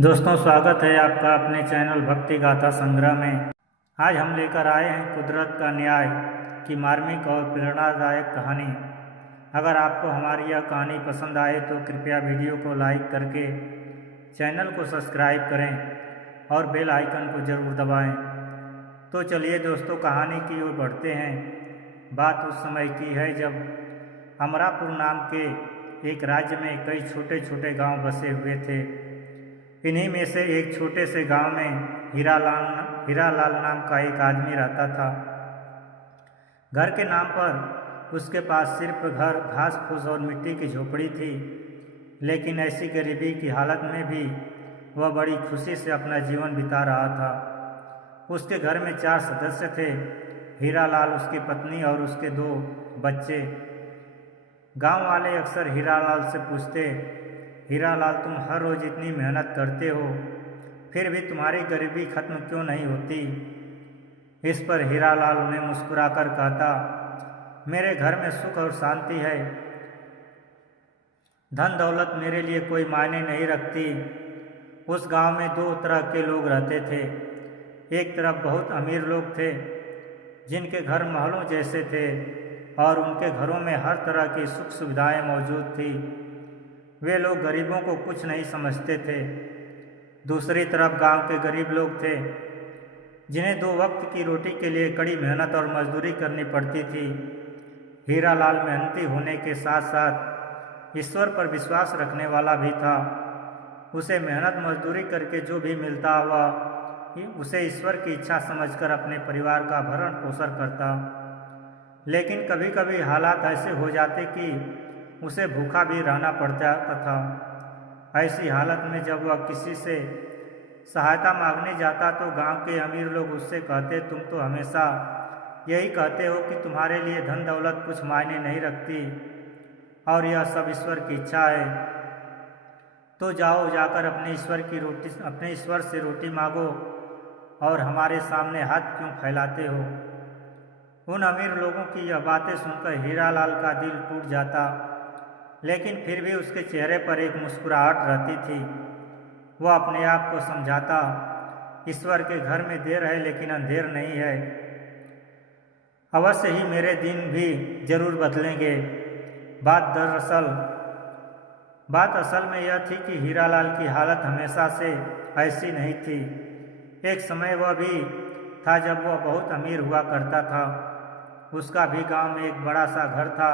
दोस्तों, स्वागत है आपका अपने चैनल भक्ति गाथा संग्रह में। आज हम लेकर आए हैं कुदरत का न्याय की मार्मिक और प्रेरणादायक कहानी। अगर आपको हमारी यह कहानी पसंद आए तो कृपया वीडियो को लाइक करके चैनल को सब्सक्राइब करें और बेल आइकन को ज़रूर दबाएं। तो चलिए दोस्तों, कहानी की ओर बढ़ते हैं। बात उस समय की है जब अमरापुर नाम के एक राज्य में कई छोटे छोटे गांव बसे हुए थे। इन्हीं में से एक छोटे से गांव में हीरालाल नाम का एक आदमी रहता था। घर के नाम पर उसके पास सिर्फ घर, घास फूस और मिट्टी की झोपड़ी थी, लेकिन ऐसी गरीबी की हालत में भी वह बड़ी खुशी से अपना जीवन बिता रहा था। उसके घर में 4 सदस्य थे: हीरालाल, उसकी पत्नी और उसके 2 बच्चे। गांव वाले अक्सर हीरालाल से पूछते, हीरालाल, तुम हर रोज़ इतनी मेहनत करते हो, फिर भी तुम्हारी गरीबी खत्म क्यों नहीं होती? इस पर हीरालाल उन्हें मुस्कुराकर कहता, मेरे घर में सुख और शांति है। धन दौलत मेरे लिए कोई मायने नहीं रखती। उस गांव में 2 तरह के लोग रहते थे। एक तरफ बहुत अमीर लोग थे, जिनके घर महलों जैसे थे और उनके घरों में हर तरह की सुख सुविधाएं मौजूद थी। वे लोग गरीबों को कुछ नहीं समझते थे। दूसरी तरफ गांव के गरीब लोग थे, जिन्हें 2 वक्त की रोटी के लिए कड़ी मेहनत और मजदूरी करनी पड़ती थी। हीरालाल मेहनती होने के साथ साथ ईश्वर पर विश्वास रखने वाला भी था। उसे मेहनत मजदूरी करके जो भी मिलता हुआ उसे ईश्वर की इच्छा समझकर अपने परिवार का भरण पोषण करता। लेकिन कभी कभी हालात ऐसे हो जाते कि उसे भूखा भी रहना पड़ता था। ऐसी हालत में जब वह किसी से सहायता मांगने जाता तो गांव के अमीर लोग उससे कहते, तुम तो हमेशा यही कहते हो कि तुम्हारे लिए धन दौलत कुछ मायने नहीं रखती और यह सब ईश्वर की इच्छा है। तो जाओ, जाकर अपने ईश्वर से रोटी मांगो और हमारे सामने हाथ क्यों फैलाते हो? उन अमीर लोगों की यह बातें सुनकर हीरालाल का दिल टूट जाता, लेकिन फिर भी उसके चेहरे पर एक मुस्कुराहट रहती थी। वह अपने आप को समझाता, ईश्वर के घर में देर है लेकिन अंधेर नहीं है। अवश्य ही मेरे दिन भी जरूर बदलेंगे। बात असल में यह थी कि हीरालाल की हालत हमेशा से ऐसी नहीं थी। एक समय वह भी था जब वह बहुत अमीर हुआ करता था। उसका भी गांव में एक बड़ा सा घर था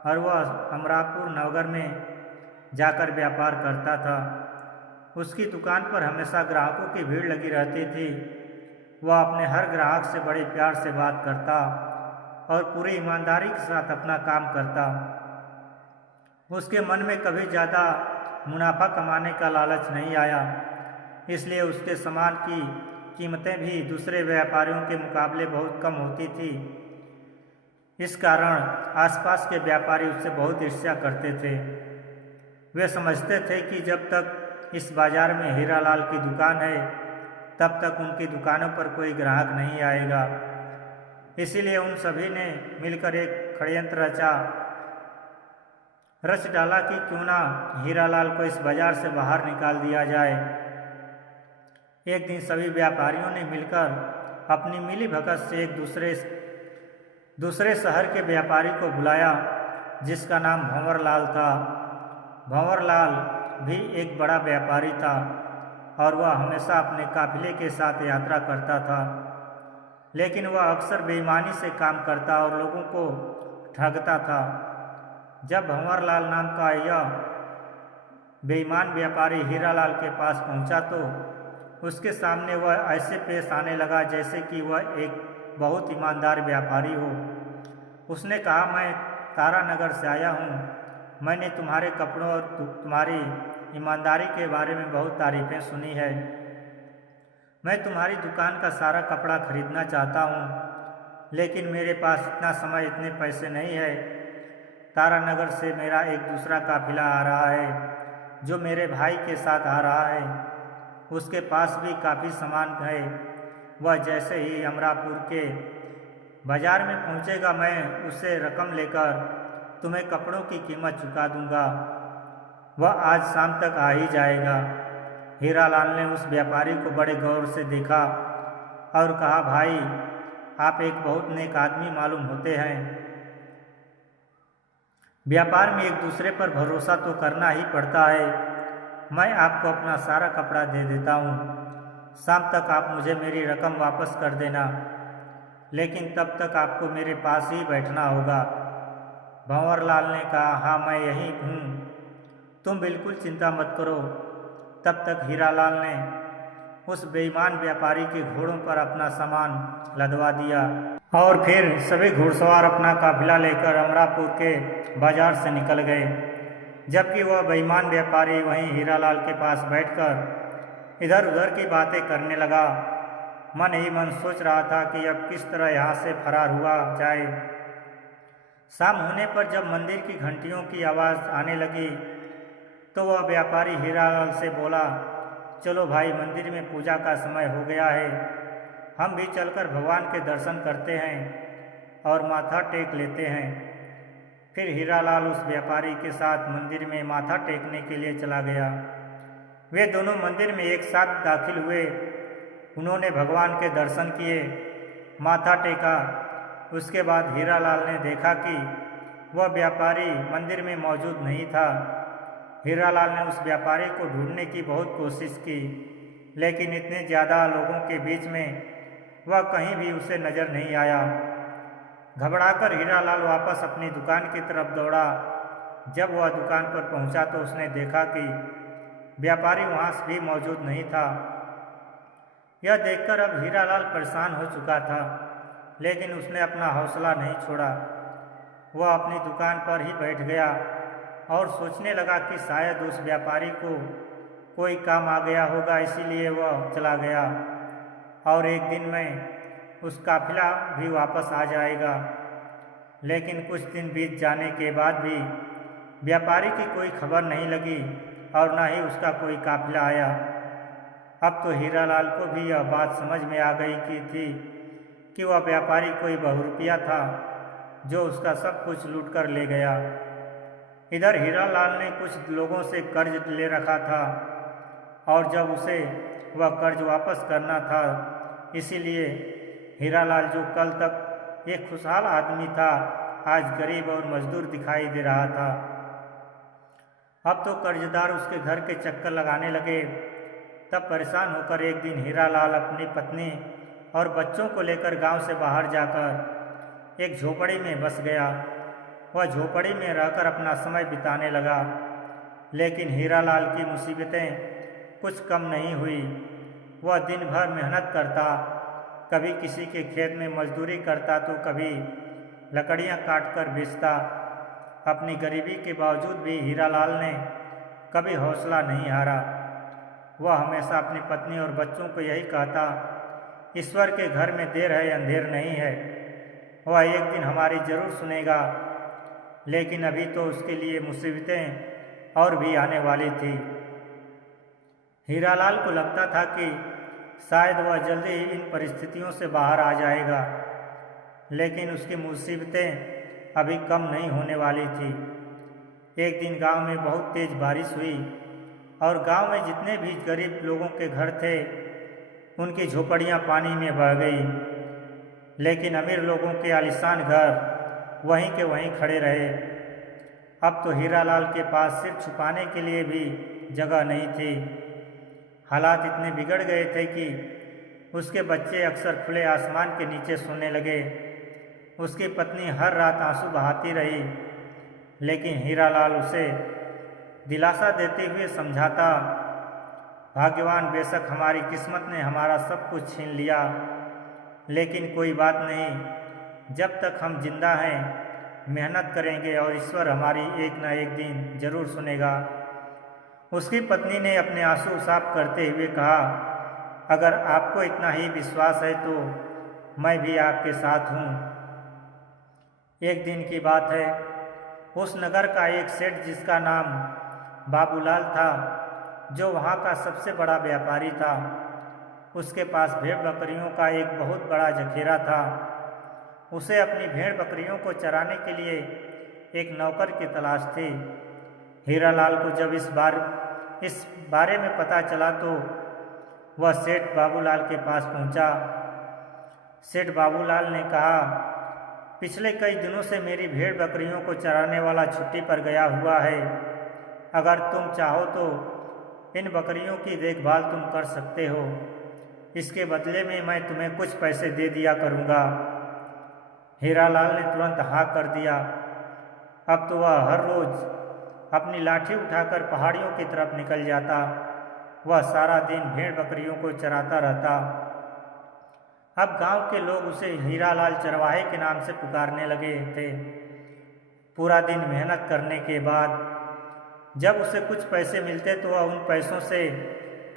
और वह अमरापुर नगर में जाकर व्यापार करता था। उसकी दुकान पर हमेशा ग्राहकों की भीड़ लगी रहती थी। वह अपने हर ग्राहक से बड़े प्यार से बात करता और पूरी ईमानदारी के साथ अपना काम करता। उसके मन में कभी ज़्यादा मुनाफा कमाने का लालच नहीं आया, इसलिए उसके सामान की कीमतें भी दूसरे व्यापारियों के मुकाबले बहुत कम होती थी। इस कारण आसपास के व्यापारी उससे बहुत ईर्ष्या करते थे। वे समझते थे कि जब तक इस बाजार में हीरालाल की दुकान है, तब तक उनकी दुकानों पर कोई ग्राहक नहीं आएगा। इसीलिए उन सभी ने मिलकर एक षड्यंत्र रच डाला कि क्यों ना हीरालाल को इस बाजार से बाहर निकाल दिया जाए। एक दिन सभी व्यापारियों ने मिलकर अपनी मिलीभगत से एक दूसरे शहर के व्यापारी को बुलाया, जिसका नाम भंवरलाल था। भंवरलाल भी एक बड़ा व्यापारी था और वह हमेशा अपने काफिले के साथ यात्रा करता था, लेकिन वह अक्सर बेईमानी से काम करता और लोगों को ठगता था। जब भंवरलाल नाम का यह बेईमान व्यापारी हीरालाल के पास पहुंचा तो उसके सामने वह ऐसे पेश आने लगा जैसे कि वह एक बहुत ईमानदार व्यापारी हो। उसने कहा, मैं तारानगर से आया हूँ। मैंने तुम्हारे कपड़ों और तुम्हारी ईमानदारी के बारे में बहुत तारीफ़ें सुनी है। मैं तुम्हारी दुकान का सारा कपड़ा खरीदना चाहता हूँ, लेकिन मेरे पास इतना समय, इतने पैसे नहीं है। तारानगर से मेरा एक दूसरा काफिला आ रहा है, जो मेरे भाई के साथ आ रहा है। उसके पास भी काफ़ी सामान है। वह जैसे ही अमरापुर के बाजार में पहुंचेगा, मैं उससे रकम लेकर तुम्हें कपड़ों की कीमत चुका दूंगा। वह आज शाम तक आ ही जाएगा। हीरालाल ने उस व्यापारी को बड़े गौर से देखा और कहा, भाई, आप एक बहुत नेक आदमी मालूम होते हैं। व्यापार में एक दूसरे पर भरोसा तो करना ही पड़ता है। मैं आपको अपना सारा कपड़ा दे देता हूँ। शाम तक आप मुझे मेरी रकम वापस कर देना, लेकिन तब तक आपको मेरे पास ही बैठना होगा। भंवरलाल ने कहा, हाँ, मैं यहीं हूँ, तुम बिल्कुल चिंता मत करो। तब तक हीरालाल ने उस बेईमान व्यापारी के घोड़ों पर अपना सामान लदवा दिया और फिर सभी घुड़सवार अपना काफिला लेकर अमरापुर के बाजार से निकल गए, जबकि वह बेईमान व्यापारी वहीं हीरालाल के पास बैठकर इधर उधर की बातें करने लगा। मन ही मन सोच रहा था कि अब किस तरह यहाँ से फरार हुआ जाए। शाम होने पर जब मंदिर की घंटियों की आवाज़ आने लगी तो वह व्यापारी हीरालाल से बोला, चलो भाई, मंदिर में पूजा का समय हो गया है, हम भी चलकर भगवान के दर्शन करते हैं और माथा टेक लेते हैं। फिर हीरालाल उस व्यापारी के साथ मंदिर में माथा टेकने के लिए चला गया। वे दोनों मंदिर में एक साथ दाखिल हुए। उन्होंने भगवान के दर्शन किए, माथा टेका। उसके बाद हीरालाल ने देखा कि वह व्यापारी मंदिर में मौजूद नहीं था। हीरालाल ने उस व्यापारी को ढूंढने की बहुत कोशिश की, लेकिन इतने ज़्यादा लोगों के बीच में वह कहीं भी उसे नज़र नहीं आया। घबराकर हीरालाल वापस अपनी दुकान की तरफ दौड़ा। जब वह दुकान पर पहुंचा तो उसने देखा कि व्यापारी वहां भी मौजूद नहीं था। यह देखकर अब हीरालाल परेशान हो चुका था, लेकिन उसने अपना हौसला नहीं छोड़ा। वह अपनी दुकान पर ही बैठ गया और सोचने लगा कि शायद उस व्यापारी को कोई काम आ गया होगा, इसीलिए वह चला गया और एक दिन में उस काफिला भी वापस आ जाएगा। लेकिन कुछ दिन बीत जाने के बाद भी व्यापारी की कोई खबर नहीं लगी और न ही उसका कोई काफिला आया। अब तो हीरालाल को भी यह बात समझ में आ गई कि वह व्यापारी कोई बहुरूपिया था जो उसका सब कुछ लूट कर ले गया। इधर हीरालाल ने कुछ लोगों से कर्ज ले रखा था और जब उसे वह कर्ज वापस करना था, इसीलिए हीरालाल जो कल तक एक खुशहाल आदमी था, आज गरीब और मजदूर दिखाई दे रहा था। अब तो कर्जदार उसके घर के चक्कर लगाने लगे। तब परेशान होकर एक दिन हीरालाल अपनी पत्नी और बच्चों को लेकर गांव से बाहर जाकर एक झोपड़ी में बस गया। वह झोपड़ी में रहकर अपना समय बिताने लगा, लेकिन हीरालाल की मुसीबतें कुछ कम नहीं हुई। वह दिन भर मेहनत करता, कभी किसी के खेत में मजदूरी करता तो कभी लकड़ियां काटकर बेचता। अपनी गरीबी के बावजूद भी हीरालाल ने कभी हौसला नहीं हारा। वह हमेशा अपनी पत्नी और बच्चों को यही कहता, ईश्वर के घर में देर है अंधेर नहीं है, वह एक दिन हमारी जरूर सुनेगा। लेकिन अभी तो उसके लिए मुसीबतें और भी आने वाली थी। हीरालाल को लगता था कि शायद वह जल्दी ही इन परिस्थितियों से बाहर आ जाएगा, लेकिन उसकी मुसीबतें अभी कम नहीं होने वाली थी। एक दिन गांव में बहुत तेज बारिश हुई और गांव में जितने भी गरीब लोगों के घर थे, उनकी झोपड़ियां पानी में बह गई, लेकिन अमीर लोगों के आलीशान घर वहीं के वहीं खड़े रहे। अब तो हीरालाल के पास सिर छुपाने के लिए भी जगह नहीं थी। हालात इतने बिगड़ गए थे कि उसके बच्चे अक्सर खुले आसमान के नीचे सोने लगे। उसकी पत्नी हर रात आंसू बहाती रही, लेकिन हीरालाल उसे दिलासा देते हुए समझाता, भाग्यवान, बेशक हमारी किस्मत ने हमारा सब कुछ छीन लिया, लेकिन कोई बात नहीं, जब तक हम जिंदा हैं मेहनत करेंगे और ईश्वर हमारी एक न एक दिन जरूर सुनेगा। उसकी पत्नी ने अपने आंसू साफ करते हुए कहा, अगर आपको इतना ही विश्वास है तो मैं भी आपके साथ हूँ। एक दिन की बात है, उस नगर का एक सेठ जिसका नाम बाबूलाल था, जो वहाँ का सबसे बड़ा व्यापारी था, उसके पास भेड़ बकरियों का एक बहुत बड़ा जखीरा था। उसे अपनी भेड़ बकरियों को चराने के लिए एक नौकर की तलाश थी। हीरालाल को जब इस बार इस बारे में पता चला तो वह सेठ बाबूलाल के पास पहुंचा। सेठ बाबूलाल ने कहा, पिछले कई दिनों से मेरी भेड़ बकरियों को चराने वाला छुट्टी पर गया हुआ है। अगर तुम चाहो तो इन बकरियों की देखभाल तुम कर सकते हो। इसके बदले में मैं तुम्हें कुछ पैसे दे दिया करूँगा। हीरालाल ने तुरंत हाँ कर दिया। अब तो वह हर रोज़ अपनी लाठी उठाकर पहाड़ियों की तरफ निकल जाता। वह सारा दिन भेड़ बकरियों को चराता रहता। अब गांव के लोग उसे हीरालाल चरवाहे के नाम से पुकारने लगे थे। पूरा दिन मेहनत करने के बाद जब उसे कुछ पैसे मिलते तो वह उन पैसों से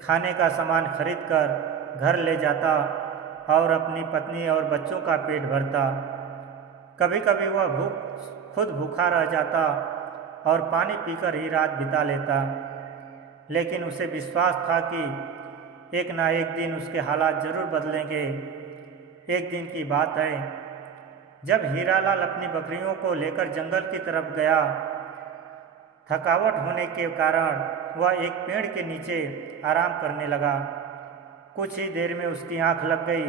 खाने का सामान खरीद कर घर ले जाता और अपनी पत्नी और बच्चों का पेट भरता। कभी कभी वह खुद भूखा रह जाता और पानी पीकर ही रात बिता लेता। लेकिन उसे विश्वास था कि एक ना एक दिन उसके हालात जरूर बदलेंगे। एक दिन की बात है, जब हीरालाल अपनी बकरियों को लेकर जंगल की तरफ गया। थकावट होने के कारण वह एक पेड़ के नीचे आराम करने लगा। कुछ ही देर में उसकी आंख लग गई।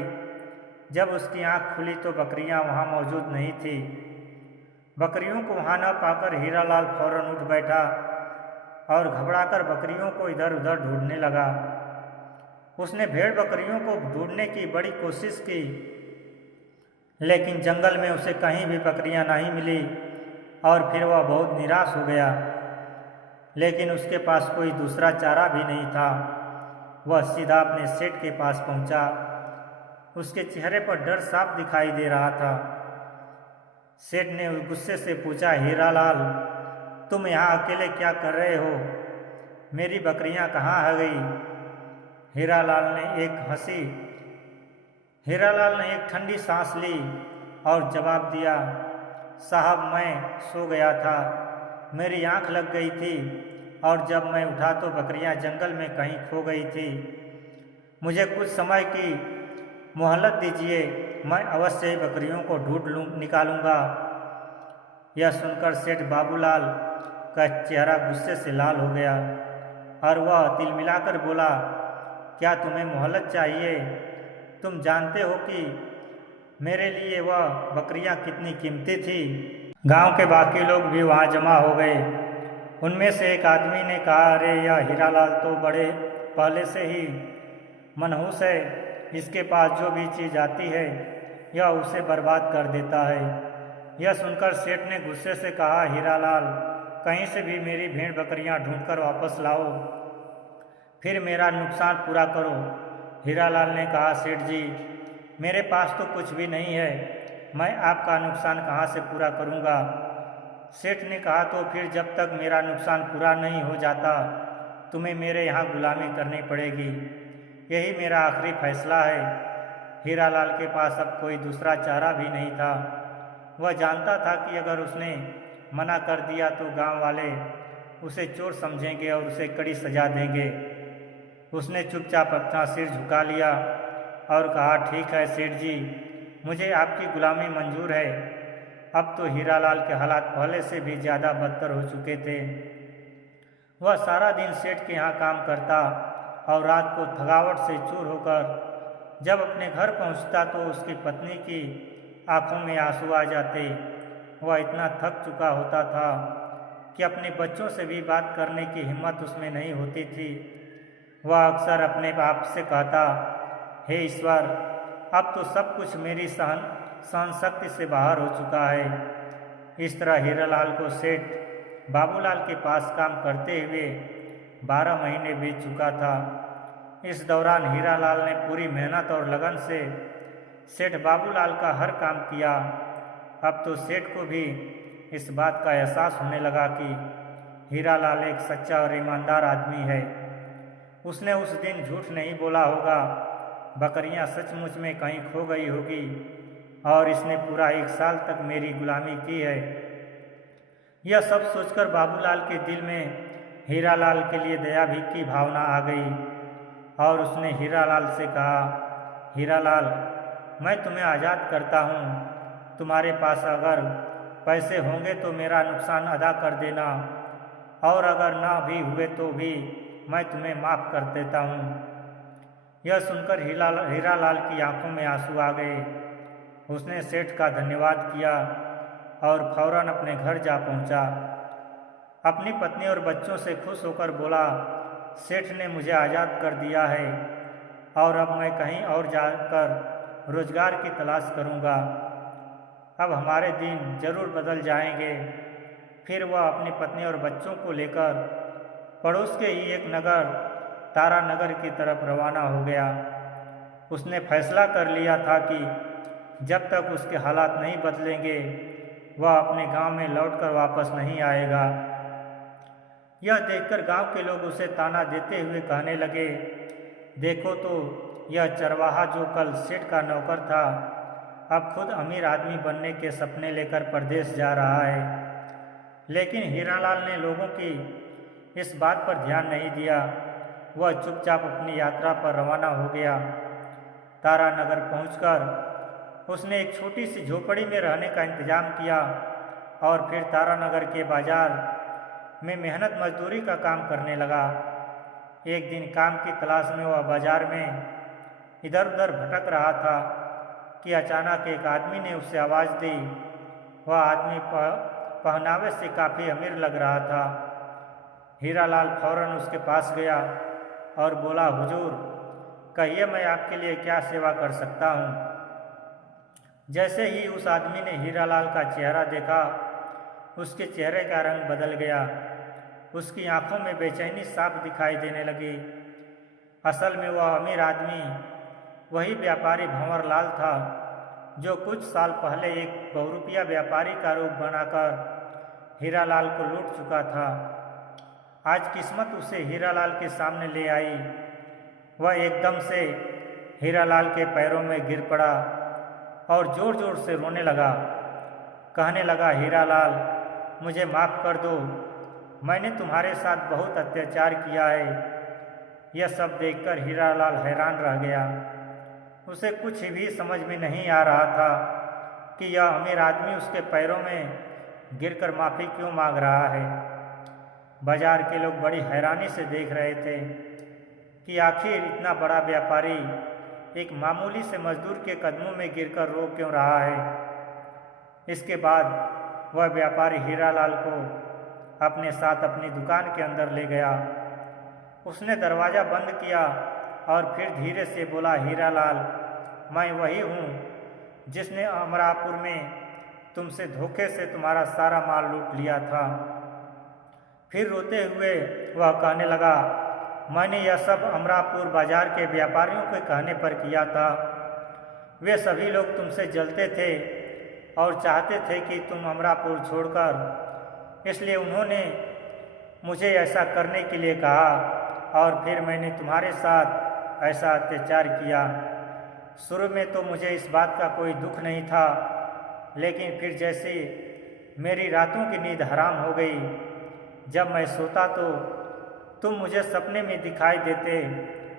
जब उसकी आंख खुली तो बकरियां वहां मौजूद नहीं थी। बकरियों को वहां न पाकर हीरालाल फौरन उठ बैठा और घबराकर बकरियों को इधर उधर ढूंढने लगा। उसने भेड़ बकरियों को ढूंढने की बड़ी कोशिश की, लेकिन जंगल में उसे कहीं भी बकरियां नहीं मिली और फिर वह बहुत निराश हो गया। लेकिन उसके पास कोई दूसरा चारा भी नहीं था। वह सीधा अपने सेठ के पास पहुंचा। उसके चेहरे पर डर साफ दिखाई दे रहा था। सेठ ने गुस्से से पूछा, हीरालाल, तुम यहाँ अकेले क्या कर रहे हो? मेरी बकरियाँ कहाँ आ गई? हीरालाल ने एक ठंडी सांस ली और जवाब दिया, साहब, मैं सो गया था। मेरी आंख लग गई थी और जब मैं उठा तो बकरियां जंगल में कहीं खो गई थी। मुझे कुछ समय की मोहलत दीजिए, मैं अवश्य ही बकरियों को निकालूंगा। यह सुनकर सेठ बाबूलाल का चेहरा गुस्से से लाल हो गया और वह तिलमिलाकर बोला, क्या तुम्हें मोहलत चाहिए? तुम जानते हो कि मेरे लिए वह बकरियां कितनी कीमती थी। गांव के बाकी लोग भी वहां जमा हो गए। उनमें से एक आदमी ने कहा, अरे यह हीरालाल तो बड़े पहले से ही मनहूस है। इसके पास जो भी चीज़ आती है यह उसे बर्बाद कर देता है। यह सुनकर सेठ ने गुस्से से कहा, हीरालाल, कहीं से भी मेरी भेड़ बकरियां ढूंढकर वापस लाओ, फिर मेरा नुकसान पूरा करो। हीरालाल ने कहा, सेठ जी, मेरे पास तो कुछ भी नहीं है, मैं आपका नुकसान कहाँ से पूरा करूँगा? सेठ ने कहा, तो फिर जब तक मेरा नुकसान पूरा नहीं हो जाता तुम्हें मेरे यहाँ गुलामी करनी पड़ेगी। यही मेरा आखिरी फैसला है। हीरालाल के पास अब कोई दूसरा चारा भी नहीं था। वह जानता था कि अगर उसने मना कर दिया तो गांव वाले उसे चोर समझेंगे और उसे कड़ी सजा देंगे। उसने चुपचाप अपना सिर झुका लिया और कहा, ठीक है सेठ जी, मुझे आपकी गुलामी मंजूर है। अब तो हीरालाल के हालात पहले से भी ज़्यादा बदतर हो चुके थे। वह सारा दिन सेठ के यहाँ काम करता और रात को थकावट से चूर होकर जब अपने घर पहुँचता तो उसकी पत्नी की आंखों में आंसू आ जाते। वह इतना थक चुका होता था कि अपने बच्चों से भी बात करने की हिम्मत उसमें नहीं होती थी। वह अक्सर अपने आप से कहता, हे ईश्वर, अब तो सब कुछ मेरी सहन शक्ति से बाहर हो चुका है। इस तरह हीरालाल को सेठ बाबूलाल के पास काम करते हुए 12 महीने बीत चुका था। इस दौरान हीरालाल ने पूरी मेहनत और लगन से सेठ बाबूलाल का हर काम किया। अब तो सेठ को भी इस बात का एहसास होने लगा कि हीरालाल एक सच्चा और ईमानदार आदमी है। उसने उस दिन झूठ नहीं बोला होगा, बकरियां सचमुच में कहीं खो गई होगी और इसने पूरा 1 साल तक मेरी गुलामी की है। यह सब सोचकर बाबूलाल के दिल में हीरालाल के लिए दया भी की भावना आ गई और उसने हीरालाल से कहा, हीरालाल, मैं तुम्हें आज़ाद करता हूँ। तुम्हारे पास अगर पैसे होंगे तो मेरा नुकसान अदा कर देना और अगर ना भी हुए तो भी मैं तुम्हें माफ़ कर देता हूँ। यह सुनकर हीरालाल की आंखों में आंसू आ गए। उसने सेठ का धन्यवाद किया और फौरन अपने घर जा पहुँचा। अपनी पत्नी और बच्चों से खुश होकर बोला, सेठ ने मुझे आज़ाद कर दिया है और अब मैं कहीं और जाकर रोजगार की तलाश करूँगा। अब हमारे दिन जरूर बदल जाएंगे। फिर वह अपनी पत्नी और बच्चों को लेकर पड़ोस के ही एक नगर तारानगर की तरफ रवाना हो गया। उसने फैसला कर लिया था कि जब तक उसके हालात नहीं बदलेंगे वह अपने गांव में लौटकर वापस नहीं आएगा। यह देखकर गांव के लोग उसे ताना देते हुए कहने लगे, देखो तो यह चरवाहा जो कल सेठ का नौकर था अब खुद अमीर आदमी बनने के सपने लेकर परदेश जा रहा है। लेकिन हीरालाल ने लोगों की इस बात पर ध्यान नहीं दिया। वह चुपचाप अपनी यात्रा पर रवाना हो गया। तारानगर पहुंचकर उसने एक छोटी सी झोपड़ी में रहने का इंतजाम किया और फिर तारानगर के बाजार में मेहनत मजदूरी का काम करने लगा। एक दिन काम की तलाश में वह बाजार में इधर उधर भटक रहा था कि अचानक एक आदमी ने उससे आवाज़ दी। वह आदमी पहनावे से काफ़ी अमीर लग रहा था। हीरालाल फौरन उसके पास गया और बोला, हुजूर, कहिए मैं आपके लिए क्या सेवा कर सकता हूँ। जैसे ही उस आदमी ने हीरालाल का चेहरा देखा उसके चेहरे का रंग बदल गया। उसकी आंखों में बेचैनी साफ दिखाई देने लगी। असल में वह अमीर आदमी वही व्यापारी भंवरलाल था जो कुछ साल पहले एक बहुरुपया व्यापारी का रूप बनाकर हीरालाल को लूट चुका था। आज किस्मत उसे हीरालाल के सामने ले आई। वह एकदम से हीरालाल के पैरों में गिर पड़ा और जोर जोर से रोने लगा। कहने लगा, हीरालाल, मुझे माफ़ कर दो, मैंने तुम्हारे साथ बहुत अत्याचार किया है। यह सब देखकर हीरालाल हैरान रह गया। उसे कुछ भी समझ में नहीं आ रहा था कि यह अमीर आदमी उसके पैरों में गिरकर माफ़ी क्यों मांग रहा है। बाजार के लोग बड़ी हैरानी से देख रहे थे कि आखिर इतना बड़ा व्यापारी एक मामूली से मजदूर के कदमों में गिरकर रो क्यों रहा है। इसके बाद वह व्यापारी हीरालाल को अपने साथ अपनी दुकान के अंदर ले गया। उसने दरवाज़ा बंद किया और फिर धीरे से बोला, हीरालाल, मैं वही हूँ जिसने अमरापुर में तुमसे धोखे से तुम्हारा सारा माल लूट लिया था। फिर रोते हुए वह कहने लगा, मैंने यह सब अमरापुर बाजार के व्यापारियों के कहने पर किया था। वे सभी लोग तुमसे जलते थे और चाहते थे कि तुम अमरापुर छोड़कर, इसलिए उन्होंने मुझे ऐसा करने के लिए कहा और फिर मैंने तुम्हारे साथ ऐसा अत्याचार किया। शुरू में तो मुझे इस बात का कोई दुख नहीं था, लेकिन फिर जैसे मेरी रातों की नींद हराम हो गई, जब मैं सोता तो तुम मुझे सपने में दिखाई देते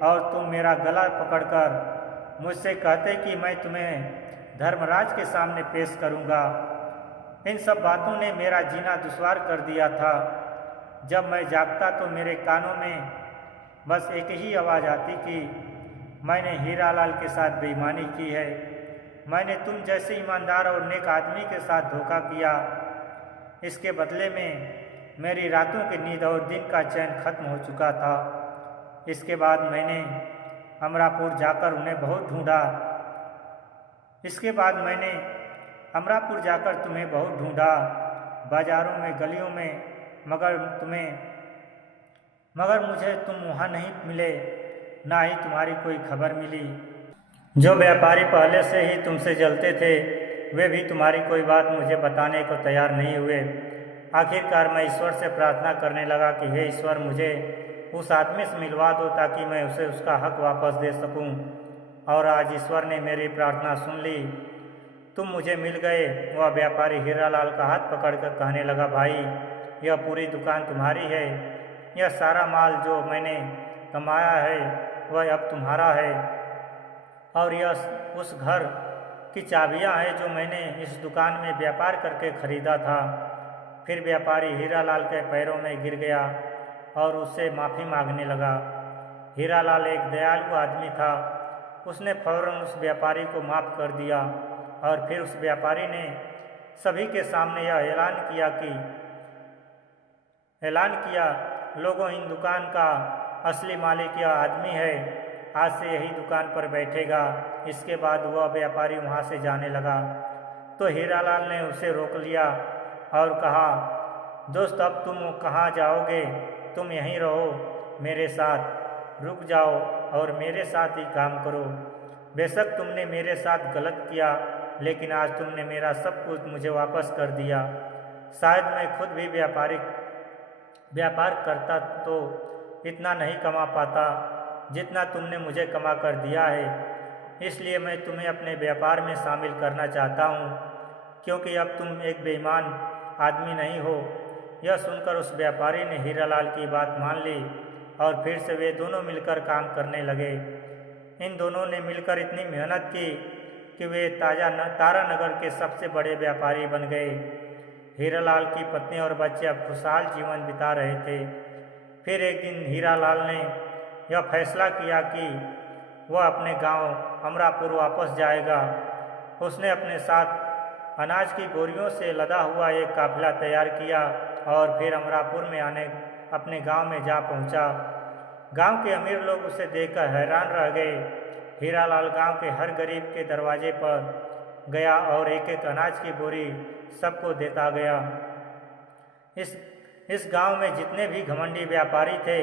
और तुम मेरा गला पकड़कर मुझसे कहते कि मैं तुम्हें धर्मराज के सामने पेश करूँगा। इन सब बातों ने मेरा जीना दुश्वार कर दिया था। जब मैं जागता तो मेरे कानों में बस एक ही आवाज़ आती कि मैंने हीरालाल के साथ बेईमानी की है। मैंने तुम जैसे ईमानदार और नेक आदमी के साथ धोखा किया। इसके बदले में मेरी रातों की नींद और दिन का चैन खत्म हो चुका था। इसके बाद मैंने अमरापुर जाकर उन्हें बहुत ढूंढा। अमरापुर जाकर तुम्हें बहुत ढूंढा, बाजारों में, गलियों में, मगर मुझे तुम वहाँ नहीं मिले, ना ही तुम्हारी कोई खबर मिली। जो व्यापारी पहले से ही तुमसे जलते थे वे भी तुम्हारी कोई बात मुझे बताने को तैयार नहीं हुए। आखिरकार मैं ईश्वर से प्रार्थना करने लगा कि हे ईश्वर, मुझे उस आदमी से मिलवा दो ताकि मैं उसे उसका हक वापस दे सकूं। और आज ईश्वर ने मेरी प्रार्थना सुन ली, तुम मुझे मिल गए। वह व्यापारी हीरालाल का हाथ पकड़कर कहने लगा, भाई, यह पूरी दुकान तुम्हारी है। यह सारा माल जो मैंने कमाया है वह अब तुम्हारा है, और यह उस घर की चाबियां हैं जो मैंने इस दुकान में व्यापार करके खरीदा था। फिर व्यापारी हीरालाल के पैरों में गिर गया और उससे माफ़ी मांगने लगा। हीरालाल एक दयालु आदमी था। उसने फौरन उस व्यापारी को माफ़ कर दिया और फिर उस व्यापारी ने सभी के सामने यह ऐलान किया, लोगों, इन दुकान का असली मालिक यह आदमी है। आज से यही दुकान पर बैठेगा। इसके बाद वह व्यापारी वहाँ से जाने लगा तो हीरालाल ने उसे रोक लिया और कहा, दोस्त, अब तुम कहाँ जाओगे? तुम यहीं रहो मेरे साथ। रुक जाओ और मेरे साथ ही काम करो। बेशक तुमने मेरे साथ गलत किया, लेकिन आज तुमने मेरा सब कुछ मुझे वापस कर दिया। शायद मैं खुद भी व्यापार करता तो इतना नहीं कमा पाता जितना तुमने मुझे कमा कर दिया है। इसलिए मैं तुम्हें अपने व्यापार में शामिल करना चाहता हूँ, क्योंकि अब तुम एक बेईमान आदमी नहीं हो। यह सुनकर उस व्यापारी ने हीरालाल की बात मान ली और फिर से वे दोनों मिलकर काम करने लगे। इन दोनों ने मिलकर इतनी मेहनत की कि वे तारानगर के सबसे बड़े व्यापारी बन गए। हीरालाल की पत्नी और बच्चे अब खुशहाल जीवन बिता रहे थे। फिर एक दिन हीरालाल ने यह फैसला किया कि वह अपने गांव अमरापुर वापस जाएगा। उसने अपने साथ अनाज की बोरियों से लदा हुआ एक काफिला तैयार किया और फिर अमरापुर में अपने गांव में जा पहुंचा। गांव के अमीर लोग उसे देखकर हैरान रह गए। हीरालाल गांव के हर गरीब के दरवाजे पर गया और एक एक अनाज की बोरी सबको देता गया। इस गांव में जितने भी घमंडी व्यापारी थे,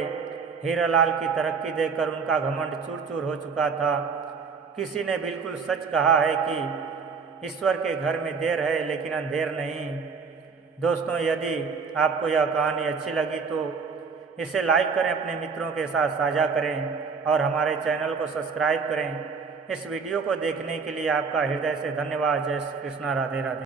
हीरालाल की तरक्की देखकर उनका घमंड चूर चूर हो चुका था। किसी ने बिल्कुल सच कहा है कि ईश्वर के घर में देर है लेकिन अंधेर नहीं। दोस्तों, यदि आपको यह कहानी अच्छी लगी तो इसे लाइक करें, अपने मित्रों के साथ साझा करें और हमारे चैनल को सब्सक्राइब करें। इस वीडियो को देखने के लिए आपका हृदय से धन्यवाद। जय श्री कृष्णा। राधे राधे।